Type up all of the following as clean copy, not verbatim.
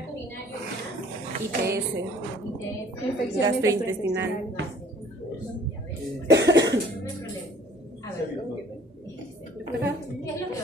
tracto urinario ya. ITS. ITS. Gastrointestinal. A ver, ¿qué es lo que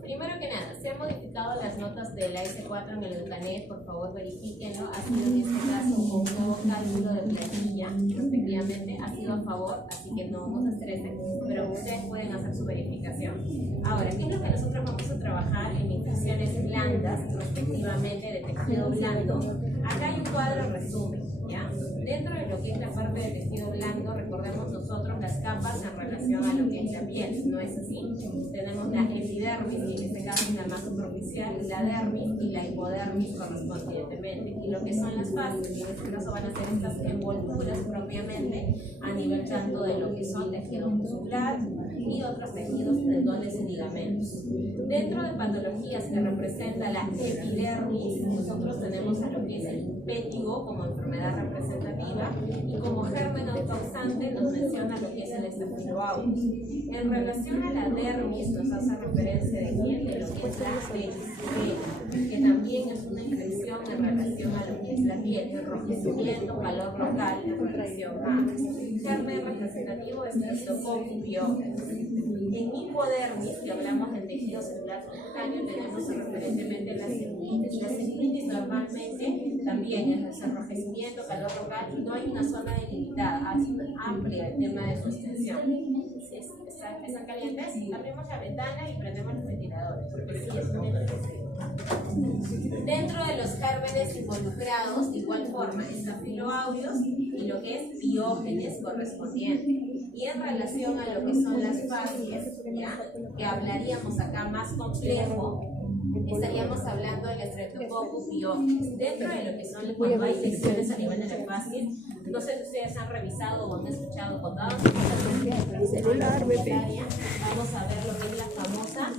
primero que nada, se han modificado las notas de la S4 en el Canet, por favor verifíquenlo, ha sido en este caso un nuevo cálculo de planilla, respectivamente, ha sido a favor, así que no se estresen, pero ustedes pueden hacer su verificación. Ahora, ¿qué es lo que nosotros vamos a trabajar en infecciones blandas, respectivamente, de tejido blando? Acá hay un cuadro resumen, ¿ya? Dentro de lo que es la parte de tejido blando, recordemos nosotros las capas en relación a lo que es la piel, ¿no es así? Tenemos la epidermis, y en este caso es la más superficial, la dermis y la hipodermis correspondientemente. Y lo que son las fases, en este caso van a ser estas envolturas propiamente a nivel tanto de lo que son tejido muscular y otros tejidos, tendones y ligamentos. Dentro de patologías que representa la epidermis, nosotros tenemos a lo que es el pétigo como enfermedad representativa y como germen causante nos menciona lo que es el estafiloaureus. En relación a la dermis nos hace referencia de quién, de lo que es la dermis, que también es una infección en relación a lo que es la piel, enrojecimiento, calor local en relación a germen representativo es Streptococcus pyogenes. En hipodermis, que hablamos del tejido celular cutáneo, tenemos referentemente la celulitis. La celulitis normalmente también es enrojecimiento, calor local y no hay una zona delimitada, es amplia el tema de su extensión. Si están calientes, abrimos la ventana y prendemos los ventiladores, porque sí es una infección. Dentro de los gérmenes involucrados, de igual forma, estafiloaureus y lo que es biógenes correspondiente. Y en relación a lo que son las fases, ¿ya? Que hablaríamos acá más complejo, estaríamos hablando del Streptococcus pyogenes. Dentro de lo que son cuando hay infecciones a nivel de la fase, no sé si ustedes han revisado o han escuchado contados. Vamos a ver lo que es la famosa.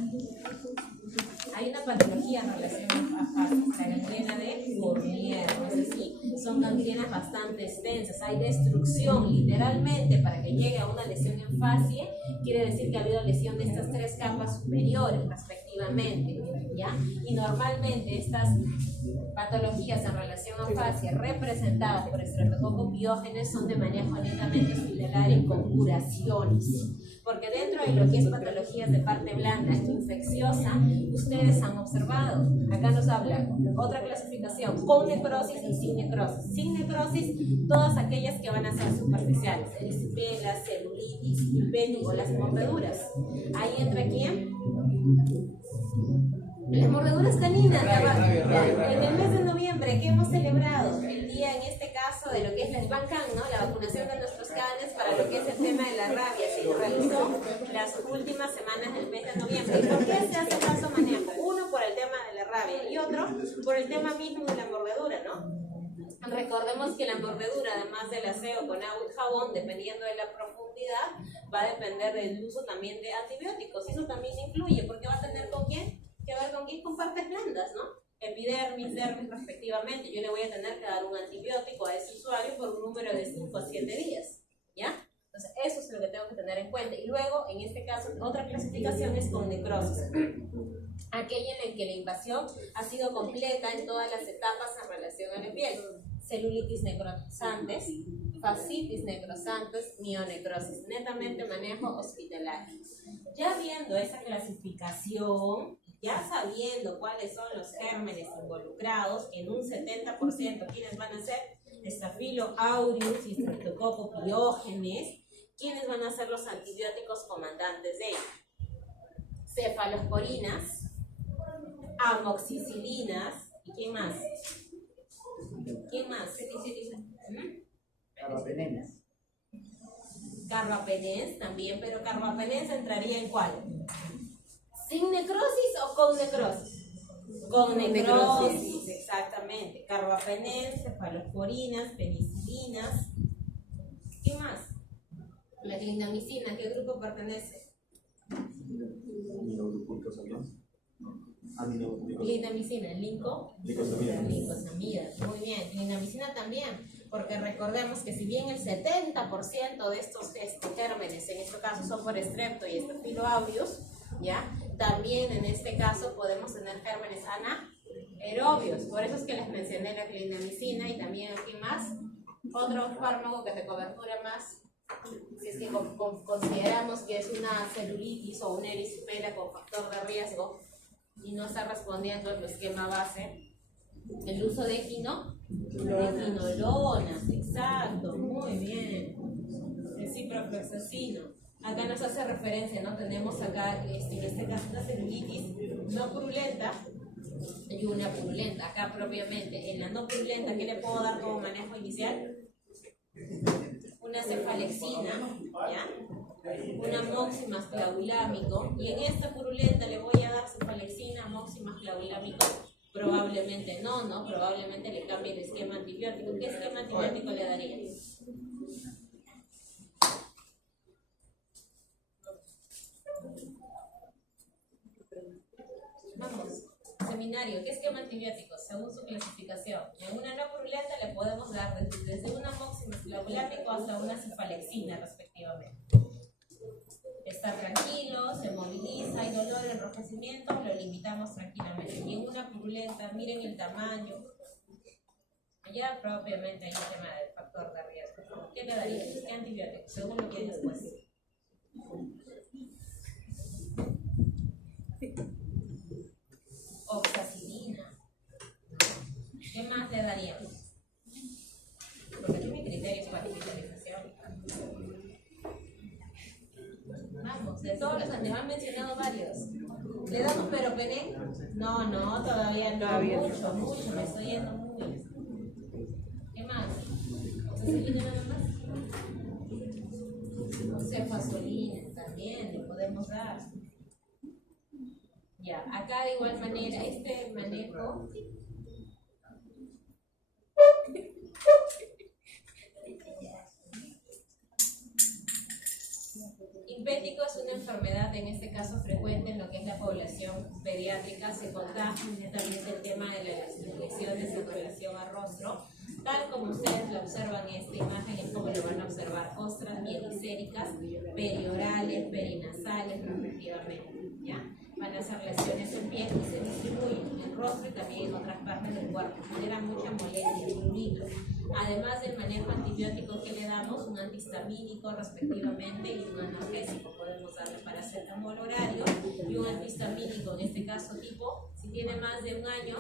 Hay una patología en relación a fases, la gangrena de Fournier, ¿no es así? Son gangrenas bastante extensas, hay destrucción literalmente para que llegue a una lesión en fascie, quiere decir que ha habido lesión de estas tres capas superiores respectivamente, ¿ya? Y normalmente estas patologías en relación a fascia representadas por Streptococcus pyogenes son de manejo netamente hospitalario y con curaciones. Porque dentro de lo que es patologías de parte blanda infecciosa, ustedes han observado, acá nos habla otra clasificación, con necrosis y sin necrosis. Sin necrosis, todas aquellas que van a ser superficiales, erisipela, celulitis, pétigo, las mordeduras. Ahí entra ¿quién? Las mordeduras caninas. En el mes de noviembre que hemos celebrado el día en este caso de lo que es el Bancan, ¿no? La vacunación de nuestros canes para lo que es el tema de la rabia, se realizó las últimas semanas del mes de noviembre. ¿Y por qué se hace caso manejo? Uno por el tema de la rabia y otro por el tema mismo de la mordedura, ¿no? Recordemos que la mordedura, además del aseo con agua y jabón, dependiendo de la profundidad, va a depender del uso también de antibióticos. Eso también influye, porque va a tener con quién, que ver con quién, con partes blandas, ¿no? Epidermis, dermis respectivamente. Yo le voy a tener que dar un antibiótico a ese usuario por un número de 5 a 7 días, ¿ya? Entonces, eso es lo que tengo que tener en cuenta. Y luego, en este caso, otra clasificación es con necrosis. Aquella en la que la invasión ha sido completa en todas las etapas en relación a la piel. Celulitis necrosantes, fascitis necrosantes, mionecrosis. Netamente manejo hospitalario. Ya viendo esa clasificación, ya sabiendo cuáles son los gérmenes involucrados, en un 70%, ¿quiénes van a ser? Staphylococcus y Streptococcus pyogenes. ¿Quiénes van a ser los antibióticos comandantes de cefalosporinas, amoxicilinas y quién más? ¿Quién más? Carbapenems. Carbapenems también, pero carbapenems entraría en ¿cuál? ¿Sin necrosis o con necrosis? Con necrosis, exactamente. Carbapenems, cefalosporinas, penicilinas. ¿Qué más? La clindamicina, ¿qué grupo pertenece? Clindamicina, lincosamidas. Muy bien, clindamicina también, porque recordemos que si bien el 70% de estos gérmenes, en este caso son por Strepto y Staphylococcus, ¿ya? También en este caso podemos tener gérmenes Aerobios, por eso es que les mencioné la clindamicina y también aquí más, otro fármaco que te cobertura más, si es que consideramos que es una celulitis o una erisipela con factor de riesgo y no está respondiendo a tu esquema base, el uso de quinolonas, exacto, muy bien, el ciprofloxacino. Acá nos hace referencia, ¿no? Tenemos acá, en este caso, una celulitis no purulenta y una purulenta. Acá propiamente, en la no purulenta, ¿qué le puedo dar como manejo inicial? Una cefalexina, ¿ya? Una moximas clavulámico, y en esta purulenta le voy a dar cefalexina, moximas clavulámico. Probablemente no, probablemente le cambie el esquema antibiótico. ¿Qué esquema antibiótico le daría? Vamos, seminario, ¿qué esquema antibiótico? Según su clasificación. En una no purulenta le podemos dar desde una moximas clavulámico hasta una cefalexina, respectivamente. Está tranquilo, se moviliza, hay dolor, enrojecimiento, lo limitamos tranquilamente. Y en una purulenta, miren el tamaño. Allá propiamente hay un tema del factor de riesgo. ¿Qué le daría? ¿Qué antibiótico? Según lo que hay después. Oxacilina. ¿Qué más le daríamos? Porque tiene criterios para hospitalización. Vamos, de todos los que me han mencionado varios. ¿Le damos meropené? No, todavía no. Mucho, me estoy yendo muy. ¿Qué más? ¿Oxacilina nada más? Cefazolina también le podemos dar. Ya, acá de igual manera, este manejo. Impético es una enfermedad, en este caso frecuente en lo que es la población pediátrica, se contagia también el tema de las lesiones en relación al rostro, tal como ustedes lo observan en esta imagen, es como lo van a observar, costras mielicéricas, periorales, perinasales, respectivamente, ¿ya? Van a ser lesiones en piel y se distribuyen en el rostro y también en otras partes del cuerpo, generan mucha molestia, prurito. Además del manejo antibiótico que le damos, un antihistamínico respectivamente y un analgésico, podemos darle paracetamol horario y un antihistamínico, en este caso tipo, si tiene más de un año,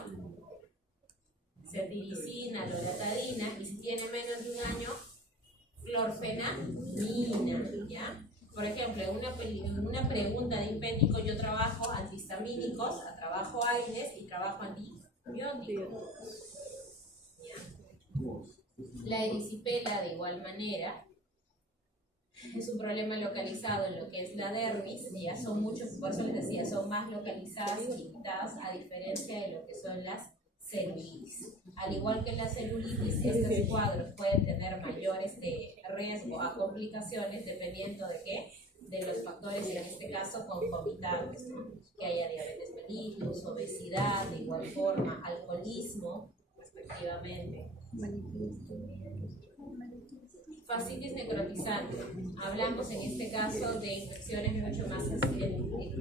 cetirizina, loratadina, y si tiene menos de un año, clorfenamina, ¿ya? Por ejemplo, en una pregunta de impético yo trabajo antihistamínicos, trabajo AINES y trabajo antibióticos. La erisipela de igual manera es un problema localizado en lo que es la dermis, ya son muchos, por eso les decía, son más localizadas y limitadas a diferencia de lo que son las celulitis. Al igual que la celulitis, estos cuadros pueden tener mayores de riesgo a complicaciones dependiendo de qué, de los factores, en este caso concomitantes, ¿no? Que haya diabetes mellitus, obesidad, de igual forma, alcoholismo, respectivamente. Fascitis necrotizante. Hablamos en este caso de infecciones mucho más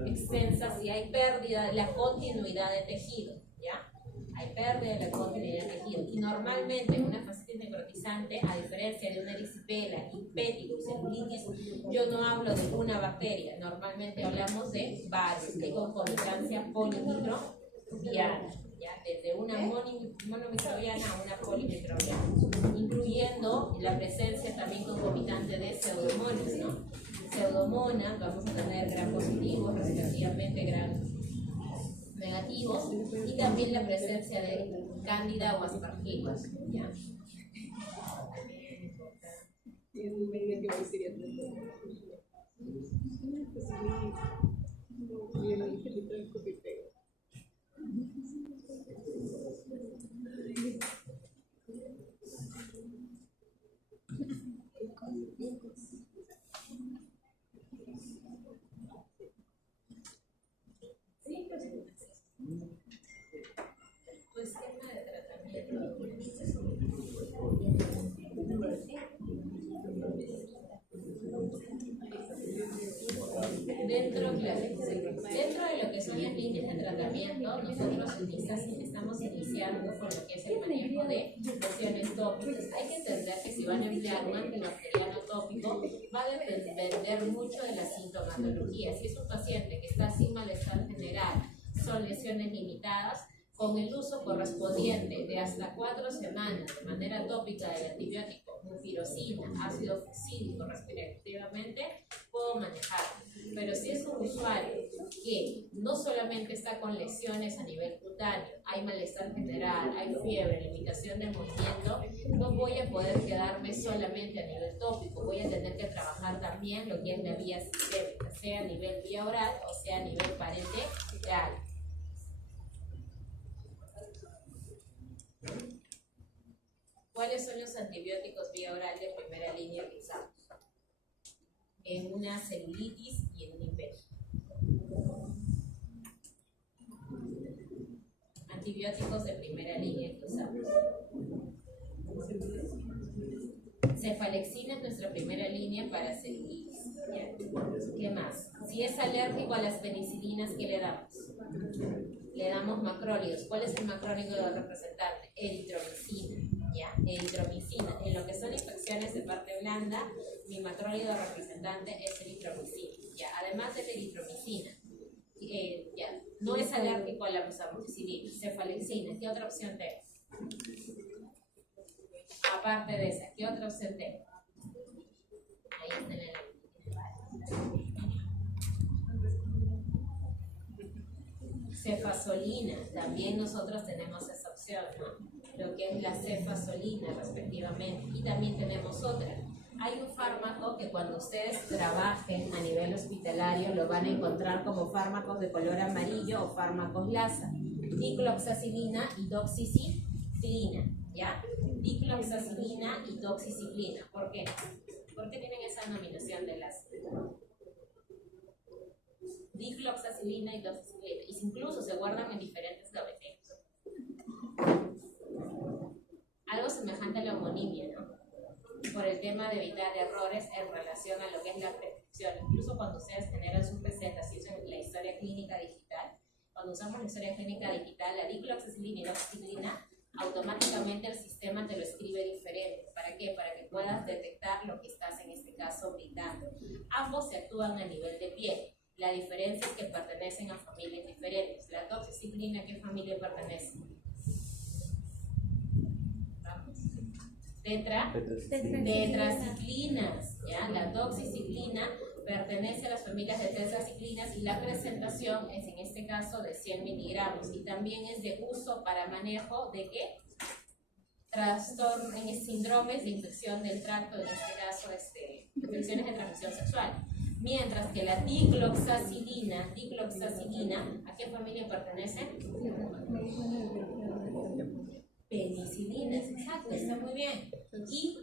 extensas y hay pérdida de la continuidad de tejido, ¿ya? Hay pérdida de la continuidad de tejido. Y normalmente en una fascitis necrotizante, a diferencia de una erisipela, impético, celulitis, yo no hablo de una bacteria, normalmente hablamos de varios, de concomitancia polimicrobiana, ¿ya? Desde una monomicrobiana a una polimicrobiana, incluyendo la presencia también concomitante de pseudomonas, ¿no? Pseudomonas, vamos a tener gram positivos, respectivamente gram negativos, y también la presencia de cándida o aspergillus, ¿ya? Tu esquema de tratamiento. Dentro de lo que son las líneas de iniciando con lo que es el manejo de lesiones tópicas. Hay que entender que si van a emplear un antibacteriano tópico, va a depender mucho de la sintomatología. Si es un paciente que está sin malestar general, son lesiones limitadas, con el uso correspondiente de hasta 4 semanas de manera tópica del antibiótico mufirocina, ácido fucídico respectivamente, puedo manejarlo. Pero si es un usuario que no solamente está con lesiones a nivel cutáneo, hay malestar general, hay fiebre, limitación de movimiento, no voy a poder quedarme solamente a nivel tópico, voy a tener que trabajar también lo que es la vía sistémica, sea a nivel vía oral o sea a nivel parenteral. ¿Cuáles son los antibióticos vía oral de primera línea que usamos? En una celulitis y en un infección. Antibióticos de primera línea que usamos. Cefalexina es nuestra primera línea para celulitis. ¿Qué más? Si es alérgico a las penicilinas, ¿qué le damos? Le damos macrólidos. ¿Cuál es el macrólido del representante? Eritromicina. ¿Ya? Eritromicina. En lo que son infecciones de parte blanda, mi macrólido representante es eritromicina. ¿Ya? Además de la eritromicina, ya, no es alérgico a la amoxicilina, cefalexina. ¿Qué otra opción tengo? Aparte de esa, ¿qué otra opción tengo? Ahí está en el cefazolina, también nosotros tenemos esa opción, ¿no? Lo que es la cefazolina respectivamente, y también tenemos otra. Hay un fármaco que cuando ustedes trabajen a nivel hospitalario lo van a encontrar como fármacos de color amarillo o fármacos LASA, dicloxacilina y doxiciclina, ¿ya? Dicloxacilina y doxiciclina. ¿Por qué? ¿Por qué tienen esa denominación de LASA? Dicloxacilina y doxiciclina, y incluso se guardan en diferentes gaveteros. Algo semejante a la homonimia, ¿no? Por el tema de evitar errores en relación a lo que es la prescripción. Incluso cuando ustedes generan sus recetas y usan la historia clínica digital, cuando usamos la historia clínica digital, la dicloxacilina y doxiciclina, automáticamente el sistema te lo escribe diferente. ¿Para qué? Para que puedas detectar lo que estás en este caso brindando. Ambos se actúan a nivel de piel. La diferencia es que pertenecen a familias diferentes. La doxiciclina, ¿a qué familia pertenece? Vamos. Tetraciclinas. ¿Ya? La doxiciclina pertenece a las familias de tetraciclinas y la presentación es en este caso de 100 miligramos y también es de uso para manejo de ¿qué? Trastorno en síndromes de infección del tracto, en este caso infecciones de transmisión sexual. Mientras que la dicloxacilina, ¿a qué familia pertenece? Penicilinas, exacto, está muy bien. ¿Y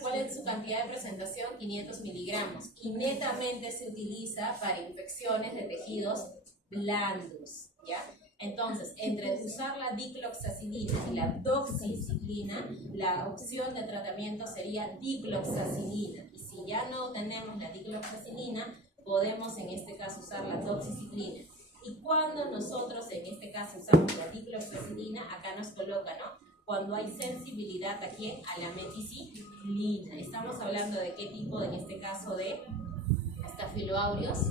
cuál es su cantidad de presentación? 500 miligramos. Y netamente se utiliza para infecciones de tejidos blandos, ¿ya? Entonces, entre usar la dicloxacilina y la doxiciclina, la opción de tratamiento sería dicloxacilina. Y si ya no tenemos la dicloxacilina, podemos en este caso usar la doxiciclina. Y cuando nosotros en este caso usamos la dicloxacilina, acá nos coloca, ¿no? Cuando hay sensibilidad, ¿a quién? A la meticilina. Estamos hablando de qué tipo, en este caso, de estafiloaureus.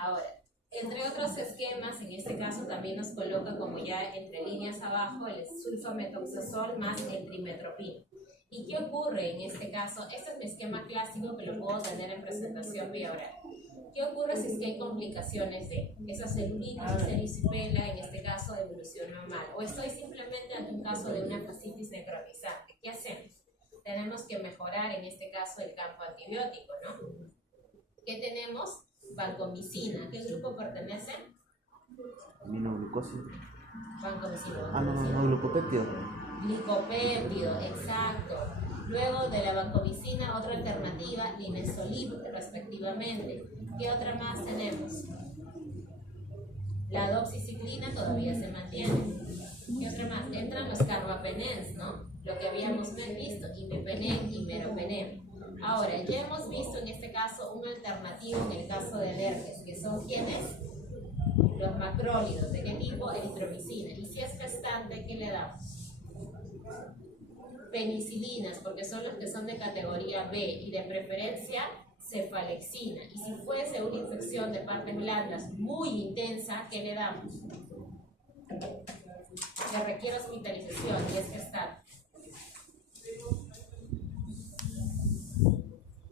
Ahora, entre otros esquemas, en este caso también nos coloca como ya entre líneas abajo el sulfametoxazol más el trimetropina. ¿Y qué ocurre en este caso? Este es mi esquema clásico que lo puedo tener en presentación vía oral. ¿Qué ocurre si es que hay complicaciones de esa celulitis, erisipela, en este caso evoluciona mal? O estoy simplemente ante un caso de una fascitis necrotizante. ¿Qué hacemos? Tenemos que mejorar en este caso el campo antibiótico, ¿no? ¿Qué tenemos? Vancomicina. ¿A qué grupo pertenece? Aminoglucosa. Vancomicina. No, glucopéptido. Glicopéptido, exacto. Luego de la vancomicina, otra alternativa, linezolid, respectivamente. ¿Qué otra más tenemos? La doxiciclina todavía se mantiene. ¿Qué otra más? Entran los carbapenens, ¿no? Lo que habíamos visto, imipenem y meropenem. Ahora, ya hemos visto en este caso un alternativo en el caso de alergias, que son ¿quiénes? Los macrólidos. ¿De qué tipo? Eritromicina. Y si es gestante, ¿qué le damos? Penicilinas, porque son los que son de categoría B, y de preferencia cefalexina. Y si fuese una infección de partes blandas muy intensa, ¿qué le damos? Que requiere hospitalización y es gestante.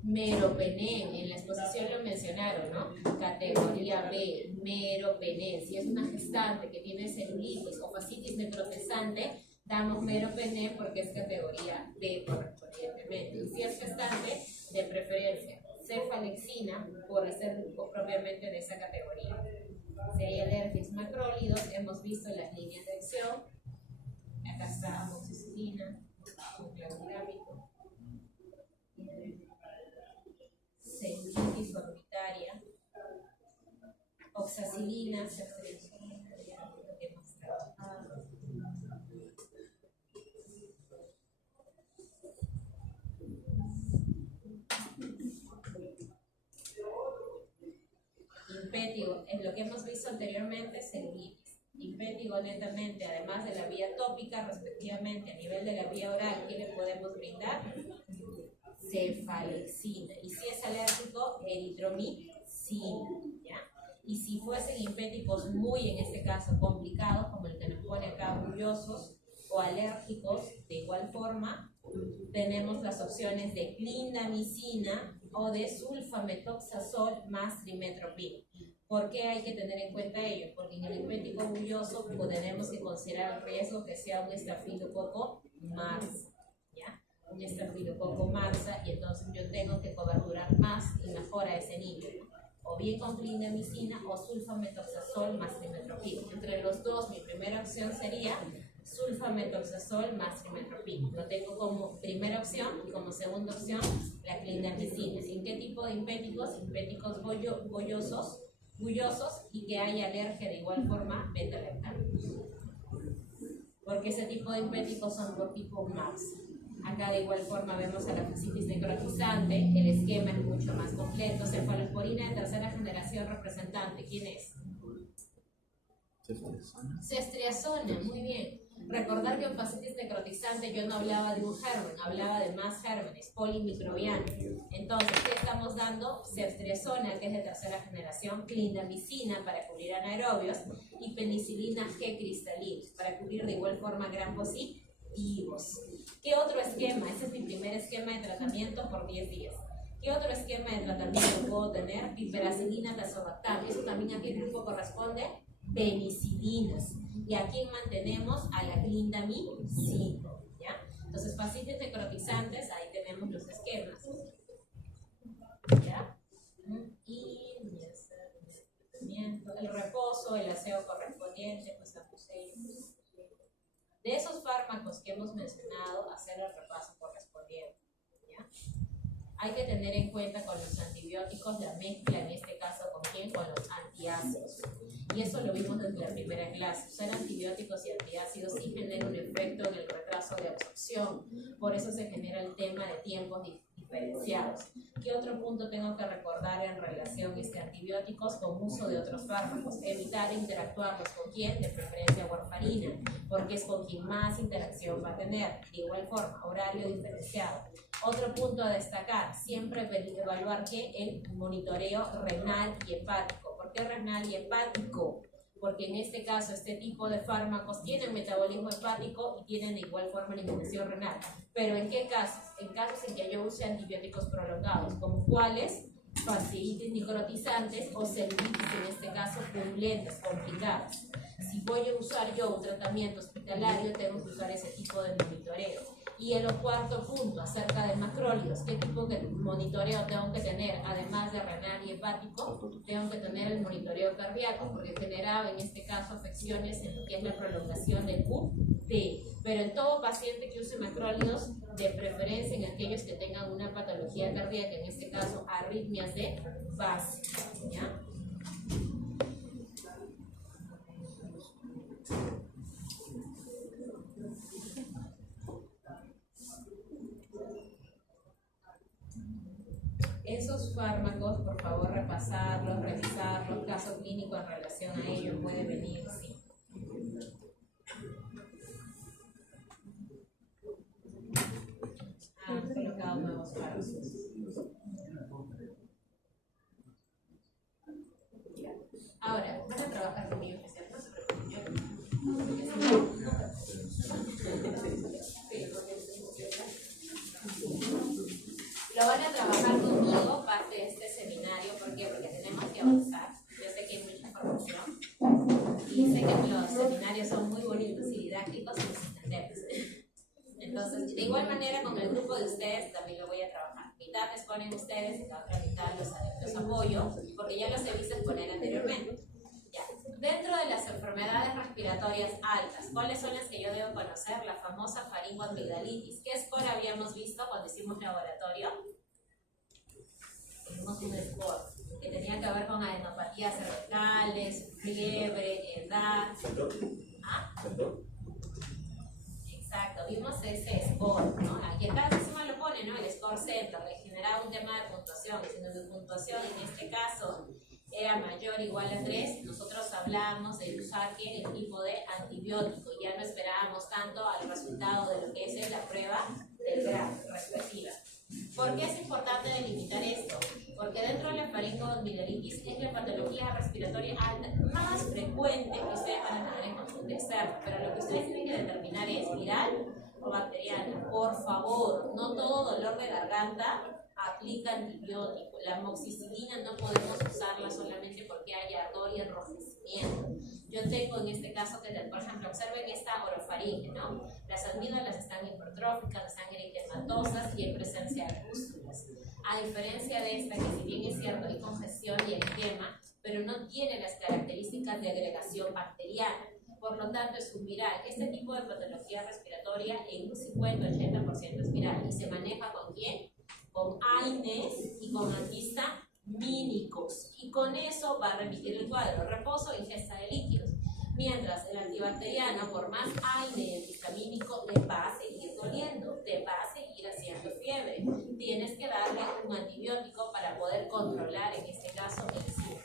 Meropenem, en la exposición lo mencionaron, ¿no? Categoría B, meropenem. Si es una gestante que tiene celulitis o fascitis necrotizante, damos meropenem porque es categoría B correspondientemente. Y si es gestante, de preferencia cefalexina por ser propiamente de esa categoría. Si hay alergias macrólidos, hemos visto las líneas de acción. Acá está amoxicilina, clavulámico, celulitis orbitaria, oxacilina, ceftriaxona, ya lo que hemos trabajado. Impétigo, en lo que hemos visto anteriormente, celulitis. Impétigo netamente, además de la vía tópica, respectivamente, a nivel de la vía oral, ¿qué le podemos brindar? Cefalexina. Y si es alérgico, eritromicina, ¿ya? Y si fuesen impéticos muy, en este caso, complicados, como el que nos pone acá, bullosos o alérgicos, de igual forma, tenemos las opciones de clindamicina o de sulfametoxazol más trimetropina. ¿Por qué hay que tener en cuenta ello? Porque en el impético bulloso tenemos que considerar el riesgo que sea un estafilococo marsa, ¿ya? Un estafilococo marsa, y entonces yo tengo que coberturar más y mejor a ese niño, o bien con clindamicina o sulfametoxazol más trimetropina. Entre los dos, mi primera opción sería sulfametoxazol más trimetropina. Lo tengo como primera opción, y como segunda opción la clindamicina. ¿En qué tipo de impéticos? Impéticos bullosos y que hay alergia de igual forma beta-lactano. Porque ese tipo de impéticos son por tipo MAPS. Acá de igual forma vemos a la fascitis necrotizante, el esquema es mucho más completo. Cefalosporina de tercera generación representante, ¿quién es? Ceftriaxona, muy bien. Recordar que en fascitis necrotizante yo no hablaba de un germen, hablaba de más gérmenes, polimicrobianos. Entonces, ¿qué estamos dando? Ceftriaxona, que es de tercera generación, clindamicina para cubrir anaerobios y penicilina G cristalinos para cubrir de igual forma gram positivos. ¿Qué otro esquema? Ese es mi primer esquema de tratamiento por 10 días. ¿Qué otro esquema de tratamiento puedo tener? Piperacilina, tazobactam. Eso también a qué grupo corresponde? Penicilinas. ¿Y a quién mantenemos? A la clindamicina, ¿ya? Entonces, pacientes necrotizantes, ahí tenemos los esquemas, ¿ya? Y el reposo, el aseo correspondiente, pues de esos fármacos que hemos mencionado, hacer el repaso correspondiente, ¿ya? Hay que tener en cuenta con los antibióticos la mezcla, en este caso, ¿con quién? Con los antiácidos. Y eso lo vimos desde la primera clase. Usar antibióticos y antiácidos sí genera un efecto en el retraso de absorción. Por eso se genera el tema de tiempos diferenciados. ¿Qué otro punto tengo que recordar en relación a antibióticos con uso de otros fármacos? Evitar interactuarlos con quién, de preferencia warfarina, porque es con quien más interacción va a tener. De igual forma, horario diferenciado. Otro punto a destacar, siempre evaluar que el monitoreo renal y hepático. ¿Por qué renal y hepático? Porque en este caso este tipo de fármacos tienen metabolismo hepático y tienen de igual forma eliminación renal. Pero ¿en qué casos? En casos en que yo use antibióticos prolongados, como cuáles, fasciitis necrotizantes o celulitis, en este caso purulentas, complicadas. Si voy a usar yo un tratamiento hospitalario, tengo que usar ese tipo de monitoreo. Y el cuarto punto, acerca de macrólidos, ¿qué tipo de monitoreo tengo que tener? Además de renal y hepático, tengo que tener el monitoreo cardíaco, porque generaba en este caso afecciones en lo que es la prolongación del QT. Pero en todo paciente que use macrólidos, de preferencia en aquellos que tengan una patología cardíaca, en este caso arritmias de base, ¿ya? que los seminarios son muy bonitos y didácticos y los entendemos. Entonces, de igual manera, con el grupo de ustedes también lo voy a trabajar. Mitad exponen ustedes y la otra mitad los apoyo, porque ya los he visto exponer anteriormente. Ya. Dentro de las enfermedades respiratorias altas, ¿cuáles son las que yo debo conocer? La famosa faringoamigdalitis. ¿Qué score habíamos visto cuando hicimos laboratorio? Hicimos un score que tenía que ver con adenopatías cervicales, fiebre, edad. ¿Ah? Exacto, vimos ese score, ¿no? Y acá encima lo pone, ¿no? El score center, le generaba un tema de puntuación, y si mi puntuación en este caso era mayor o igual a 3, nosotros hablamos de usar el tipo de antibiótico, ya no esperábamos tanto al resultado de lo que es la prueba del grado respectiva. ¿Por qué es importante delimitar esto? Porque dentro de la faringoamigdalitis es la patología respiratoria alta más frecuente que ustedes van a tener en consulta externa, pero lo que ustedes tienen que determinar es viral o bacteriana. Por favor, no todo dolor de garganta aplica antibiótico. La amoxicilina no podemos usarla solamente porque haya ardor y enrojecimiento. Yo tengo en este caso que, por ejemplo, observen esta orofaringe, ¿no? Las amígdalas están hipertróficas, están eritematosas y hay presencia de pústulas. A diferencia de esta, que si bien es cierto hay congestión y edema, pero no tiene las características de agregación bacteriana. Por lo tanto, es un viral. Este tipo de patología respiratoria en un 50-80% es viral. ¿Y se maneja con quién? Con AINES y con antihistamínicos. Y con eso va a remitir el cuadro. Reposo e ingesta de líquidos. Mientras el antibacteriano, por más AINE y antihistamínico, te va a seguir doliendo, te va a seguir haciendo fiebre. Tienes que darle un antibiótico para poder controlar, en este caso, el síntoma.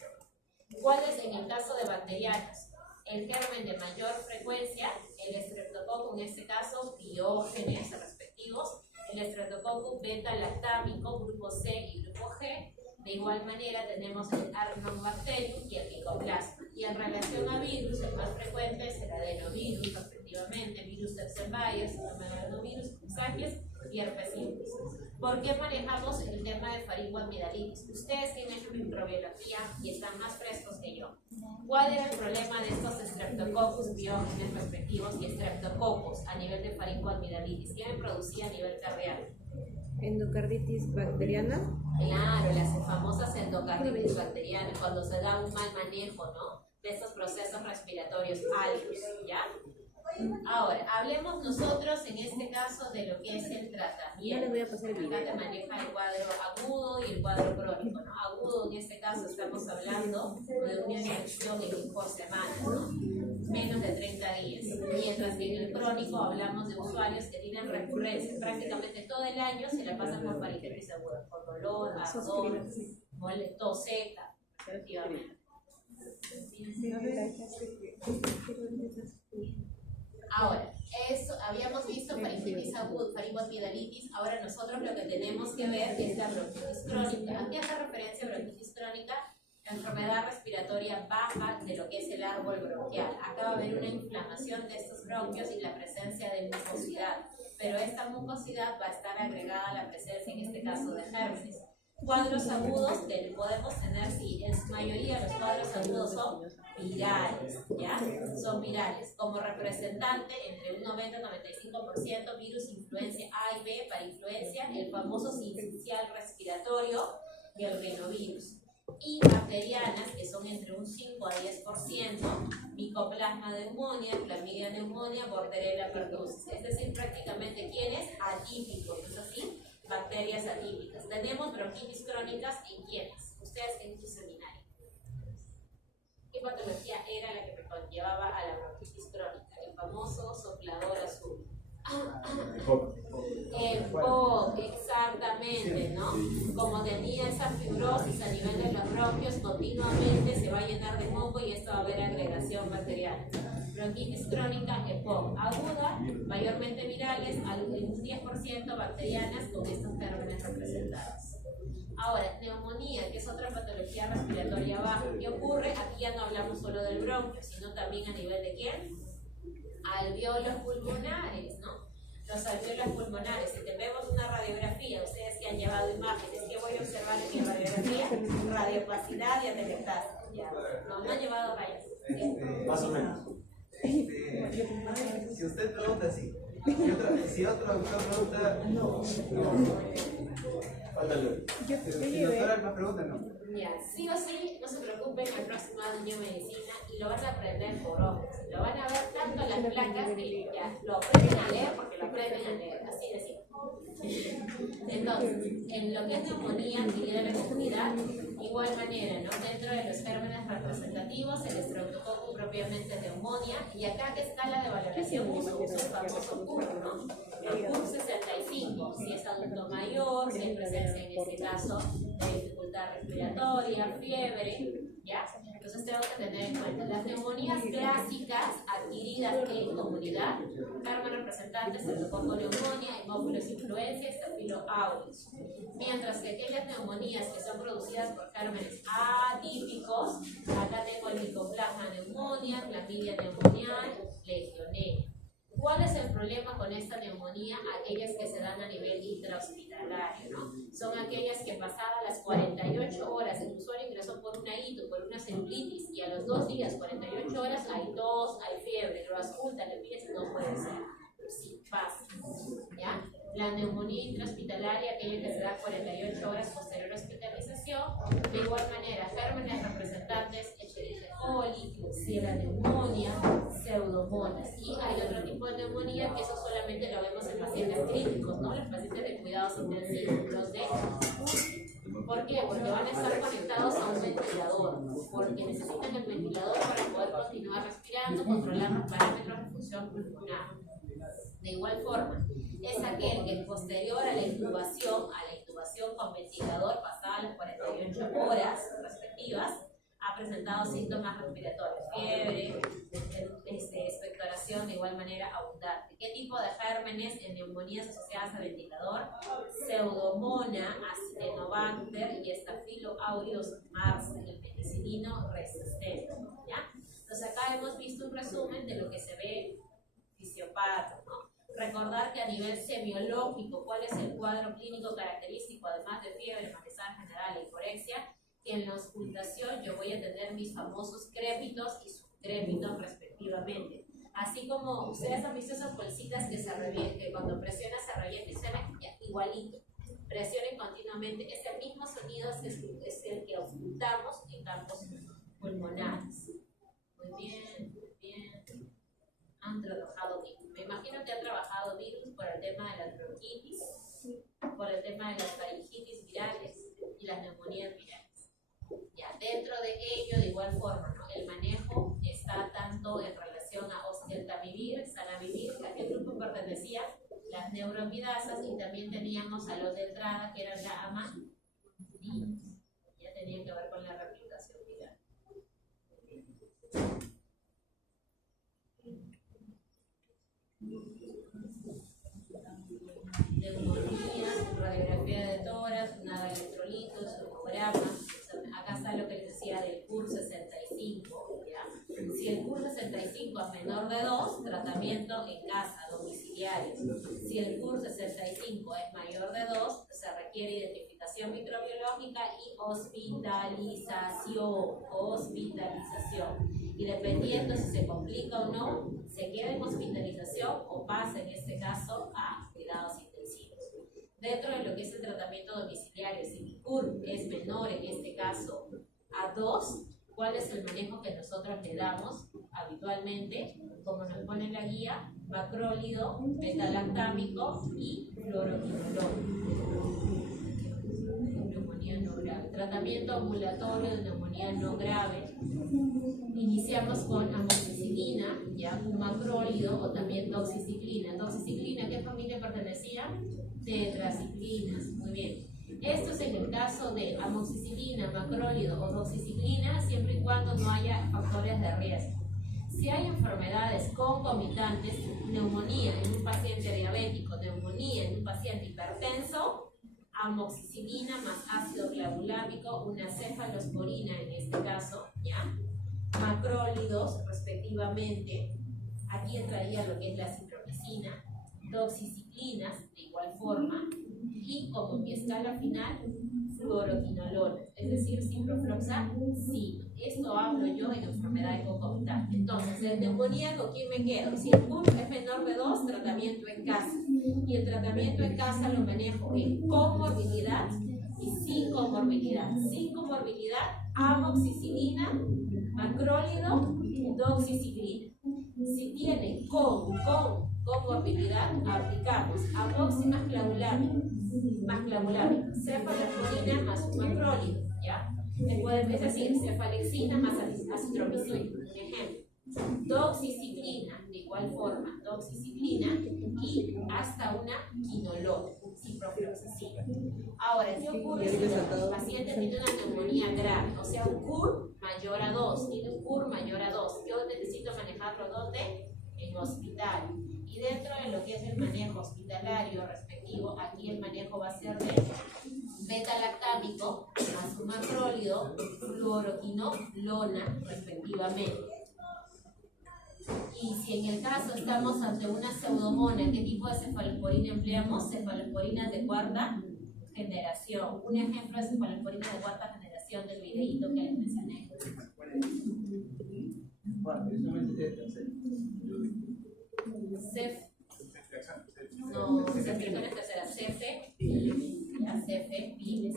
¿Cuál es en el caso de bacterianos? El germen de mayor frecuencia, el estreptococcus, en este caso, Biógenes respectivos, el estreptococcus beta-lactámico, grupo C y grupo G. De igual manera tenemos el Archaeobacterium y el Mycoplasma. Y en relación a virus, el más frecuente es el adenovirus, respectivamente, virus Epstein-Barr, adenovirus, sapiens y herpes simplex. ¿Por qué manejamos el tema de faringoamigdalitis? Ustedes tienen microbiología y están más frescos que yo. ¿Cuál era el problema de estos Streptococcus biógenes respectivos y Streptococcus a nivel de faringoamigdalitis? ¿Qué me producía a nivel cardíaco? Endocarditis bacteriana. Claro, las famosas endocarditis bacterianas, cuando se da un mal manejo, ¿no?, de estos procesos respiratorios altos, ¿ya? Ahora, hablemos nosotros en este caso de lo que es el tratamiento. Ya les voy a pasar el video. Acá te maneja el cuadro agudo y el cuadro crónico, ¿no? Agudo, en este caso estamos hablando de una infección por semana, ¿no? Menos de 30 días. Mientras que en el crónico hablamos de usuarios que tienen recurrencia. Prácticamente todo el año se la pasan por faringitis aguda, por dolor, ardor, tos seca, efectivamente. Ahora, eso habíamos visto faringitis aguda, faringoamigdalitis. Ahora nosotros lo que tenemos que ver es la bronquitis crónica. ¿A qué hace referencia a bronquitis crónica? La enfermedad respiratoria baja de lo que es el árbol bronquial. Acá va a haber una inflamación de estos bronquios y la presencia de mucosidad. Pero esta mucosidad va a estar agregada a la presencia, en este caso, de gérmenes. Cuadros agudos podemos tener, sí, en su mayoría los cuadros agudos son virales, ¿ya? Son virales. Como representante, entre un 90 y 95% virus influencia A y B para influencia, el famoso sincicial respiratorio y el rinovirus. Y bacterianas, que son entre un 5 a 10%, Mycoplasma pneumoniae, Chlamydia pneumoniae, Bordetella pertussis. Es decir, prácticamente, ¿quién es? Atípico, ¿no es así? Bacterias atípicas. Tenemos bronquitis crónicas en quiénes. Ustedes en su seminario. ¿Qué patología era la que conllevaba a la bronquitis crónica? El famoso soplador azul. El POC, exactamente, ¿no? Como tenía esa fibrosis a nivel de los bronquios, continuamente se va a llenar de moco y esto va a haber agregación bacteriana. Bronquitis crónica, EPOC, aguda, mayormente virales, en un 10% bacterianas con estos gérmenes representados. Ahora, neumonía, que es otra patología respiratoria baja. ¿Qué ocurre? Aquí ya no hablamos solo del bronquio, sino también a nivel de ¿quién? Alveolos pulmonares, ¿no? Los alveolos pulmonares. Si te vemos una radiografía, ustedes que han llevado imágenes, ¿qué voy a observar en mi radiografía? Radiopacidad y atelectasia. Ya. No han llevado rayos. Sí, Más o menos. Si usted pregunta sí, si otro doctor pregunta no. Falta el Si doctora más pregunta no. Ya, sí o sí, no se preocupen, el próximo año medicina y lo van a aprender por ojos. Lo van a ver tanto en las placas que ya lo aprenden a leer porque lo aprenden a leer, así de simple. Entonces, en lo que es neumonía adquirida en la comunidad, igual manera, ¿no? Dentro de los gérmenes representativos, el estreptococo propiamente neumonía, y acá qué escala de valoración uso el famoso CUR, ¿no? El CUR 65, si es adulto mayor, si hay presencia en este caso de dificultad respiratoria, fiebre, ¿ya? Entonces tengo que tener en cuenta las neumonías clásicas adquiridas en comunidad, gérmenes representantes, estreptococo neumonía, hemófilos influenza, estafilo aureus. Mientras que aquellas neumonías que son producidas por gérmenes atípicos, acá tengo el micoplasma neumonía, clamidia neumonial, legionella. ¿Cuál es el problema con esta neumonía? Aquellas que se dan a nivel intrahospitalario, ¿no? Son aquellas que pasadas las 48 horas el usuario ingresó por una hito, por una celulitis, y a los 2 días, 48 horas, hay tos, hay fiebre, lo ausculta, le pides, no puede ser. Sí, pasa, ¿ya? La neumonía intrahospitalaria, aquella que se da 48 horas posterior a hospitalización, de igual manera, gérmenes representantes, Escherichia coli, Klebsiella neumonía, pseudomonas. Y hay otro tipo de neumonía que eso solamente lo vemos en pacientes críticos, ¿no? Los pacientes de cuidados intensivos, los de... ¿Por qué? Porque van a estar conectados a un ventilador, porque necesitan el ventilador para poder continuar respirando, controlar los parámetros de función pulmonar. De igual forma, es aquel que posterior a la intubación con ventilador pasadas las 48 horas respectivas, ha presentado síntomas respiratorios, fiebre, expectoración de igual manera abundante. ¿Qué tipo de gérmenes en neumonías asociadas a ventilador? Pseudomonas, Acinetobacter y Staphylo aureus mars, el penicilino resistente, ¿ya? Entonces acá hemos visto un resumen de lo que se ve fisiopato, ¿no? Recordar que a nivel semiológico, ¿cuál es el cuadro clínico característico, además de fiebre, malestar general e hiporexia? Que en la auscultación yo voy a tener mis famosos crépitos y subcrépitos respectivamente. Así como ustedes han visto esas bolsitas que se revientan, que cuando presionas se revienta y suena igualito. Presionen continuamente. Es el mismo sonido, es el que auscultamos en campos pulmonares. Muy bien, muy bien. Han trabajado virus. Me imagino que han trabajado virus por el tema de la bronquitis, por el tema de las faringitis virales y las neumonías virales. Ya, dentro de ello, de igual forma, ¿no? El manejo está tanto en relación a oseltamivir, sanamivir, a qué grupo pertenecía, las neuroamidasas, y también teníamos a los de entrada, que eran la amaninas. Ya tenían que ver con la replicación viral. Neumonía, radiografía de tórax, nada electrolitos, hemograma. Acá está lo que les decía del CUR 65, ¿ya? Si el CUR 65 es menor de 2, tratamiento en casa, domiciliario. Si el CUR 65 es mayor de 2, se requiere identificación microbiológica y hospitalización. Y dependiendo si se complica o no, se queda en hospitalización o pasa en este caso a cuidados intensivos. Dentro de lo que es el tratamiento domiciliario, si mi CUR es menor en este caso a 2, ¿cuál es el manejo que nosotros le damos habitualmente? Como nos pone en la guía, macrólido, metalactámico y fluoroquinolone. Neumonía no grave. Tratamiento ambulatorio de neumonía no grave. Iniciamos con amoxicilina, ya un macrólido, o también doxiciclina. Doxiciclina, ¿qué familia pertenecía? Tetraciclinas. Muy bien. Esto es en el caso de amoxicilina, macrólido o doxiciclina, siempre y cuando no haya factores de riesgo. Si hay enfermedades concomitantes, neumonía en un paciente diabético, neumonía en un paciente hipertenso, amoxicilina más ácido clavulámico, una cefalosporina en este caso, ¿ya? Macrólidos respectivamente, aquí entraría lo que es la ciprofloxacina, doxiciclinas de igual forma, y como mi escala final, fluoroquinolonas, es decir, ciprofloxacino. Esto hablo yo en enfermedad concomitante. Entonces, en neumonía, ¿con quién me quedo? Si el CUR es menor de 2, tratamiento en casa. Y el tratamiento en casa lo manejo en comorbilidad y sin comorbilidad. Sin comorbilidad, amoxicilina, macrólido, doxiciclina. Si tiene comorbilidad, aplicamos amoxi más clavulámico, cefalexina más un macrólido, ¿ya? Es decir, cefalexina más acitromicina, un ejemplo. Doxiciclina, de igual forma, doxiciclina y hasta una quinolona, ciprofloxacina. Ahora, ¿qué ocurre si el paciente tiene una neumonía grave? O sea, un CUR mayor a 2, tiene un CUR mayor a 2. Yo necesito manejarlo ¿dónde? En hospital. Y dentro de lo que es el manejo hospitalario respectivo, aquí el manejo va a ser de beta-lactámico más un macrólido, fluoroquinolona respectivamente. Y si en el caso estamos ante una pseudomona, ¿qué tipo de cefalosporina empleamos? Cefalosporinas de cuarta generación. Un ejemplo de cefalosporina de cuarta generación del videíto que les mencioné.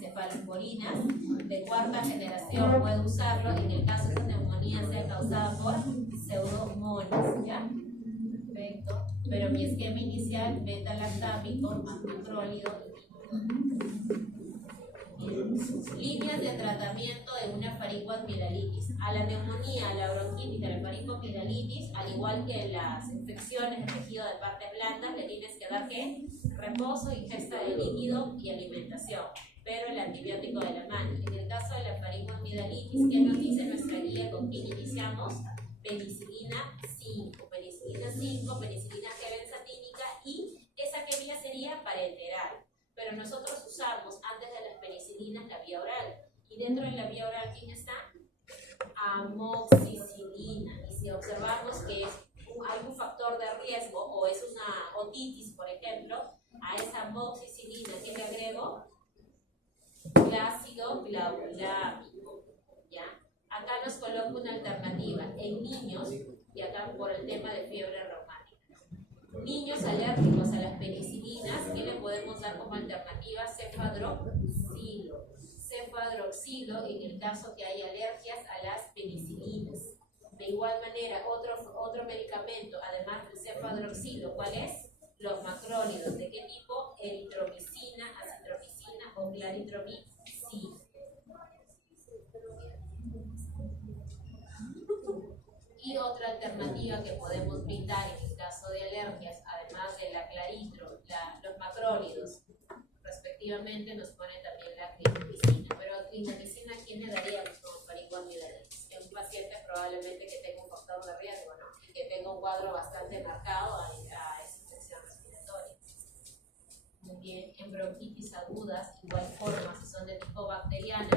Cefalosporinas de cuarta generación, puede usarlo en el caso de que la neumonía sea causada por pseudomonas, ¿ya? Perfecto. Pero mi esquema inicial, beta-lactámico más macrólido. Líneas de tratamiento de una faringoamigdalitis. A la neumonía, a la bronquitis, a la faringoamigdalitis, al igual que las infecciones de tejido de partes blandas, le tienes que dar ¿qué? Reposo, ingesta de líquido y alimentación, pero el antibiótico de la mano. En el caso de la faringoamigdalitis, ¿qué nos dice nuestra guía con quién iniciamos? Penicilina 5, penicilina G-benzatínica, y esa que vía sería parenteral. Pero nosotros usamos antes de las penicilinas la vía oral. Y dentro de la vía oral, ¿quién está? Amoxicilina. Y si observamos que hay un factor de riesgo o es una otitis, por ejemplo, a esa amoxicilina, ¿qué le agrego? Ácido clavulámico. ¿Ya? Acá nos coloco una alternativa en niños, y acá por el tema de fiebre reumática. Niños alérgicos a las penicilinas, ¿qué le podemos dar como alternativa? Cefadroxilo. Cefadroxilo en el caso que hay alergias a las penicilinas. De igual manera, otro medicamento, además del cefadroxilo, ¿cuál es? Los macrólidos. ¿De qué tipo? Eritromicina, acitromicina o claritromicina. Y otra alternativa que podemos brindar en el caso de alergias, además de la claritro, los macrólidos, respectivamente, nos pone también la clindamicina. Pero clindamicina, ¿a quién le daríamos como faringoamigdalitis? Es un paciente probablemente que tenga un factor de riesgo, ¿no? Y que tenga un cuadro bastante marcado a esa infección respiratoria. Muy bien, en bronquitis agudas, igual forma, si son de tipo bacteriana,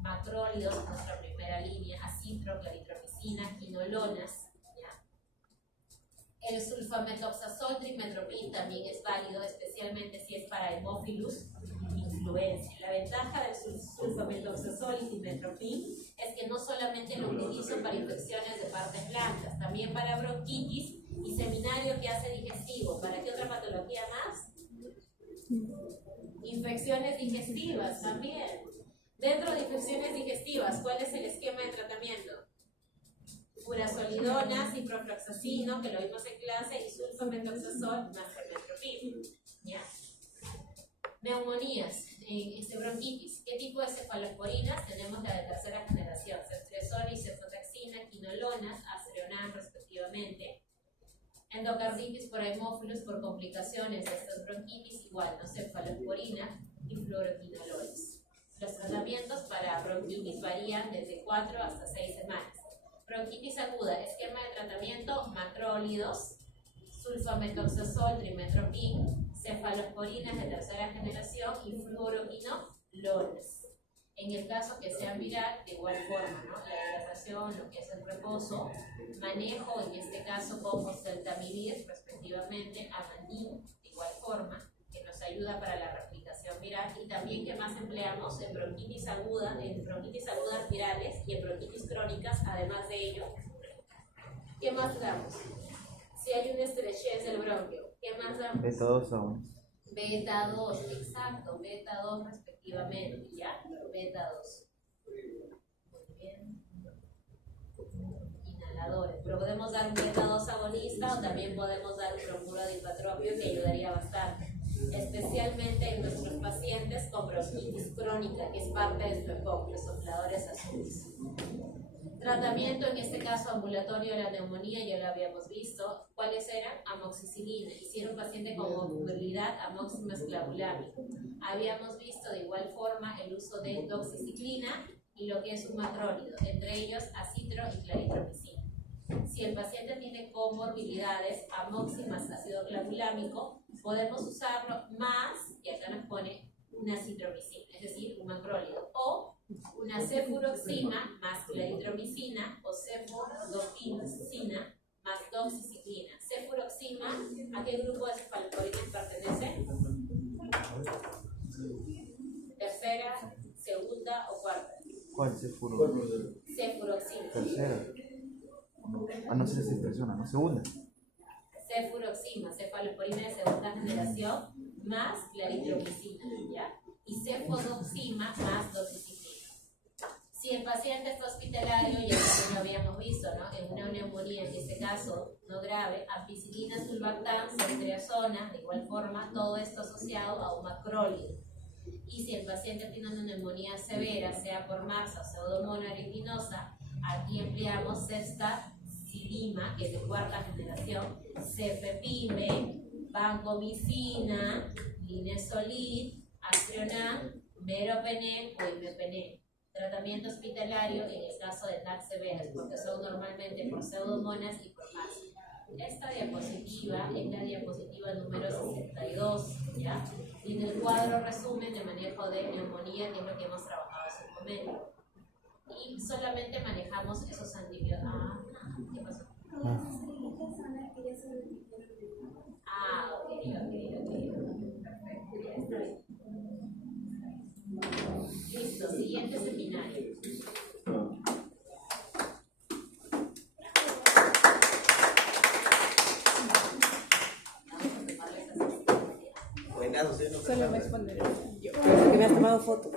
macrólidos, nuestra primera línea, acitro, claritromicina, quinolonas, ¿ya? El sulfametoxazol trimetropin también es válido, especialmente si es para Haemophilus influenzae. La ventaja del sulfametoxazol y trimetropin es que no solamente lo utilizo para infecciones de partes blancas, también para bronquitis y seminario que hace digestivo. ¿Para qué otra patología más? Infecciones digestivas también. Dentro de infecciones digestivas, ¿cuál es el esquema de tratamiento? Furazolidona, ciprofloxacino, que lo vimos en clase, y sulfametoxazol más trimetropin. ¿Ya? Neumonías, bronquitis. ¿Qué tipo de cefalosporinas? Tenemos la de tercera generación, ceftriaxona y cefotaxina, quinolonas, aztreonam respectivamente. Endocarditis por Haemophilus por complicaciones de estas bronquitis, igual, ¿no? Cefalosporina y fluoroquinolones. Los tratamientos para bronquitis varían desde 4 hasta 6 semanas. Bronquitis aguda, esquema de tratamiento, macrólidos, sulfametoxazol, trimetropin, cefalosporinas de tercera generación y fluoroquinolones. En el caso que sea viral, de igual forma, ¿no? La hidratación, lo que es el reposo, manejo, en este caso con oseltamivir, respectivamente, amanitin, de igual forma, que nos ayuda para la replicación respirar, y también qué más empleamos en bronquitis agudas virales y en bronquitis crónicas. Además de ello, ¿qué más damos? Si hay una estrechez del bronquio, ¿qué más damos? Beta 2 aún. Beta 2, exacto, beta 2 respectivamente, ¿ya? Beta 2. Muy bien. Inhaladores. Pero podemos dar un beta 2 agonista o también podemos dar un bromuro de hipotropio que ayudaría bastante, especialmente en nuestros pacientes con bronquitis crónica, que es parte de su EPOC, los sopladores azules. Tratamiento, en este caso ambulatorio de la neumonía, ya lo habíamos visto. ¿Cuáles eran? Amoxicilina. Y si era un paciente con movilidad, amoxicilina esclavulámica. Habíamos visto de igual forma el uso de doxiciclina y lo que es un macrólido, entre ellos acitro y claritromicina. Si el paciente tiene comorbilidades, amoxi más ácido clavulámico, podemos usarlo más, y acá nos pone una citromicina, es decir, un macrólido, o una cefuroxima más claritromicina o cefuroximicina más doxiciclina. Cefuroxima, ¿a qué grupo de cefaloporinas pertenece? ¿Tercera, segunda o cuarta? ¿Cuál se furó? Cefuroxima. Tercera. Ah, no sé si es tercera, no, segunda. Cefuroxima, cefalosporina de segunda generación más claritromicina, ¿ya? Y cefodoxima más doxiciclina. Si el paciente está hospitalario, ya lo habíamos visto, ¿no? En una neumonía, en este caso no grave, ampicilina, sulbactam, ceftriaxona, de igual forma, todo esto asociado a un macrólido. Y si el paciente tiene una neumonía severa, sea por MARSA o pseudomonas aeruginosa, aquí empleamos ceftaxilima, que es de cuarta generación, cefepime, vancomicina, linezolid, astrionam, meropenem o imipenem. Tratamiento hospitalario en el caso de TAC severas, porque son normalmente por pseudomonas y por MARSA. Esta diapositiva es la diapositiva número 62, ¿ya? Y en el cuadro resumen de manejo de neumonía, que es lo que hemos trabajado hace un momento. Y solamente manejamos esos antibióticos. ¿Qué pasó? Ok. Perfecto, ya está bien. Listo, siguiente seminario. Buenas, Solo me exponer yo. Porque me has tomado foto.